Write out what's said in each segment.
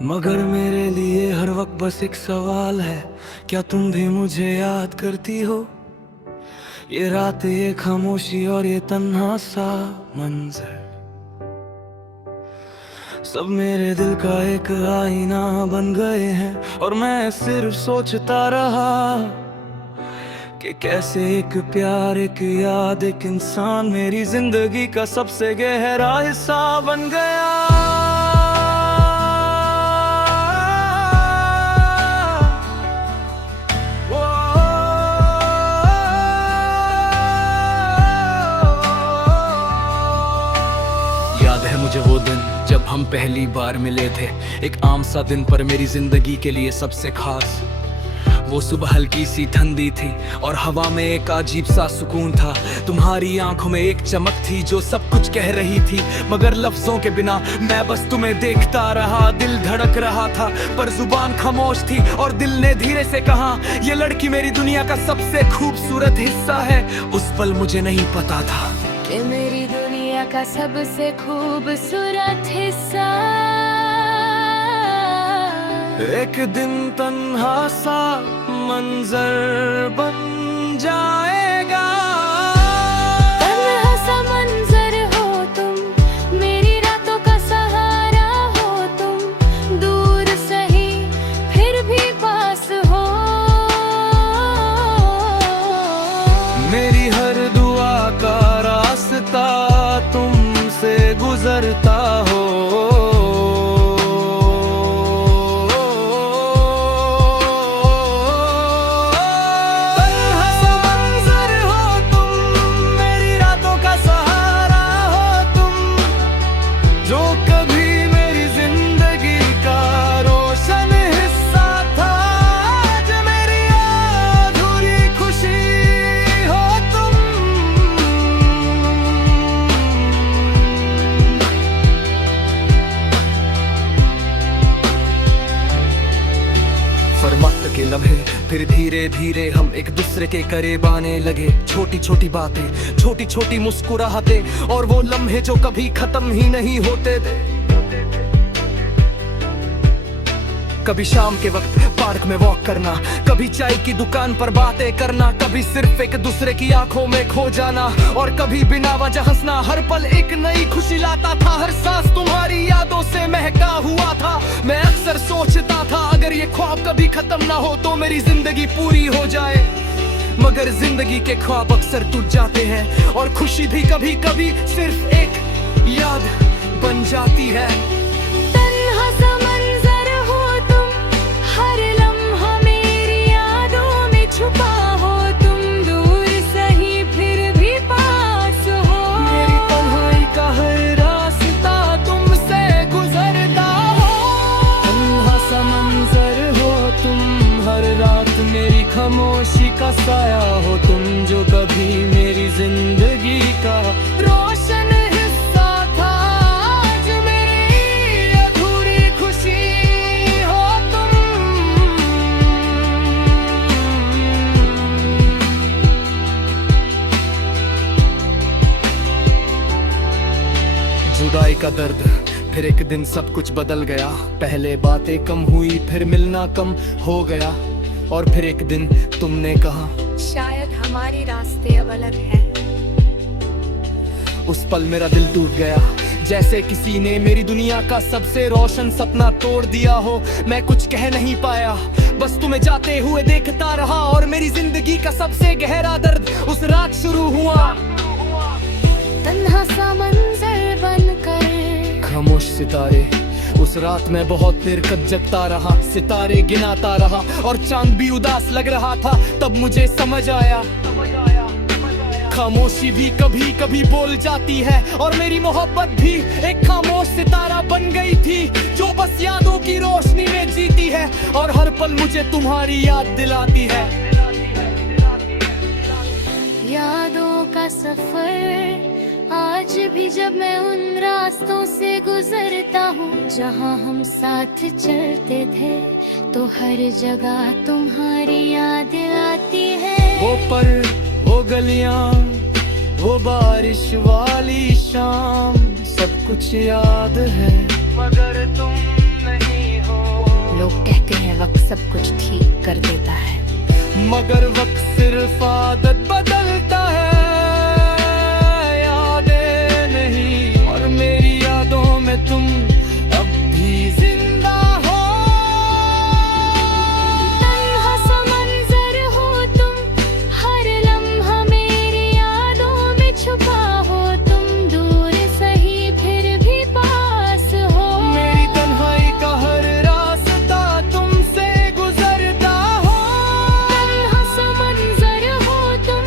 मगर मेरे लिए हर वक्त बस एक सवाल है, क्या तुम भी मुझे याद करती हो? ये रात, ये खामोशी और ये तन्हा सा मंजर, सब मेरे दिल का एक आईना बन गए हैं। और मैं सिर्फ सोचता रहा कि कैसे एक प्यार, एक याद, एक इंसान मेरी जिंदगी का सबसे गहरा हिस्सा बन गया। याद है मुझे वो दिन जब हम पहली बार मिले थे, एक आम सा दिन पर मेरी जिंदगी के लिए सबसे खास। वो सुबह हल्की सी ठंडी थी और हवा में एक अजीब सा सुकून था। तुम्हारी आंखों में एक चमक थी जो सब कुछ कह रही थी, मगर लफ्जों के बिना मैं बस तुम्हें देखता रहा। दिल धड़क रहा था पर जुबान खामोश थी, और दिल ने धीरे से कहा, ये लड़की मेरी दुनिया का सबसे खूबसूरत हिस्सा है। उस पल मुझे नहीं पता था कि मेरी दुनिया का सबसे खूबसूरत हिस्सा एक दिन तन्हा सा मंजर बन जाएगा। तन्हा सा मंजर हो तुम, मेरी रातों का सहारा हो तुम, दूर सही फिर भी पास हो। मेरी हर दुआ का रास्ता तुमसे गुजरता हो। के लम्हे फिर धीरे धीरे हम एक दूसरे के करीब आने लगे। छोटी छोटी बातें, छोटी छोटी मुस्कुराहटें, और वो लम्हे जो कभी खत्म ही नहीं होते थे। कभी शाम के वक्त पार्क में वॉक करना, कभी चाय की दुकान पर बातें करना, कभी सिर्फ एक दूसरे की आंखों में खो जाना, और कभी बिना वजह हंसना। हर पल एक नई खुशी लाता था, हर सांस तुम्हारी यादों से महका हुआ था। मैं अक्सर सोचता था अगर ये ख्वाब कभी खत्म ना हो तो मेरी जिंदगी पूरी हो जाए। मगर जिंदगी के ख्वाब अक्सर टूट जाते हैं, और खुशी भी कभी कभी सिर्फ एक याद बन जाती है। तन्हा सा मंजर हो तुम, हर लम्हा मेरी यादों में छुपा हो तुम, दूर सही फिर भी पास हो। मेरी तन्हाई का हर रास्ता तुमसे गुजरता हो। तन्हा सा मंजर हो तुम, हर रात मेरी खामोशी का साया हो तुम, जो कभी मेरी जिंदगी का रोशन हिस्सा था, जो मेरी अधूरी खुशी हो तुम। जुदाई का दर्द, फिर एक दिन सब कुछ बदल गया। पहले बातें कम हुई, फिर मिलना कम हो गया, और फिर एक दिन तुमने कहा, शायद हमारे रास्ते अब अलग हैं। उस पल मेरा दिल टूट गया, जैसे किसी ने मेरी दुनिया का सबसे रोशन सपना तोड़ दिया हो। मैं कुछ कह नहीं पाया, बस तुम्हें जाते हुए देखता रहा, और मेरी जिंदगी का सबसे गहरा दर्द उस रात शुरू हुआ। तन्हा सा मंजर बनकर खामोश सितारे, उस रात मैं बहुत देर तक जगता रहा, सितारे गिनाता रहा, और चांद भी उदास लग रहा था। तब मुझे समझ आया, खामोशी भी कभी कभी बोल जाती है, और मेरी मोहब्बत भी एक खामोश सितारा बन गई थी, जो बस यादों की रोशनी में जीती है, और हर पल मुझे तुम्हारी याद दिलाती है। यादों का सफर आज भी जब मैं उन रास्तों से गुजरता हूँ जहाँ हम साथ चलते थे, तो हर जगह तुम्हारी याद आती है। वो पल, वो गलियां, वो बारिश वाली शाम, सब कुछ याद है, मगर तुम नहीं हो। वक्त सब कुछ ठीक कर देता है। मगर वक्त सिर्फ आदत बदलता है, यादें नहीं। और मेरी यादों में तुम अब भी जिंदा हो। तन्हा सा मंजर हो तुम, हर लम्हा मेरी यादों में छुपा हो तुम। दूर सही फिर भी पास हो। मेरी तन्हाई का हर रास्ता तुमसे गुजरता हो। तन्हा सा मंजर हो तुम,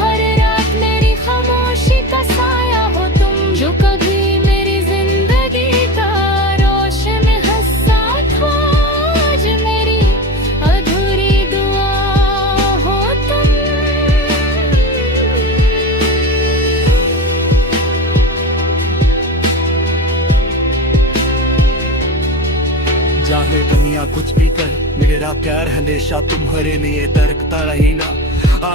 हर रात मेरी खामोशी का साया हो तुम। जो कभी मेरी जिंदगी का रोशन हिस्सा था, आज मेरी अधूरी दुआ हो तुम। चाहे दुनिया कुछ भी कर, मेरा प्यार हमेशा तुम्हारे लिए तर्कता रही ना।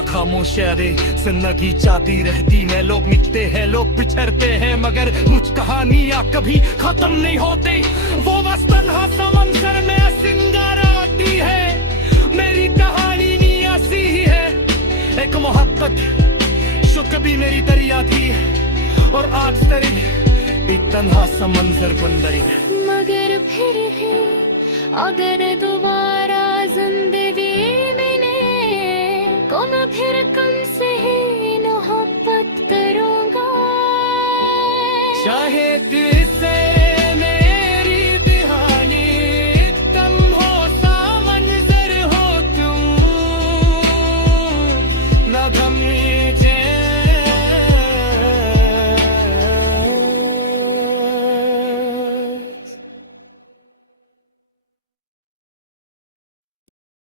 खामोश रे जिंदगी चाहती रहती है। लोग मिटते हैं, लोग बिछड़ते हैं, मगर मुझ कहानियां कभी खत्म नहीं होती। वो बस तन्हा समंदर में सिंगार आती है। मेरी कहानी नहीं ऐसी ही है, एक मोहब्बत जो कभी मेरी दरिया थी और आज तेरी एक तन्हा समंदर बन रही है। मगर फिर भी अगर दोबारा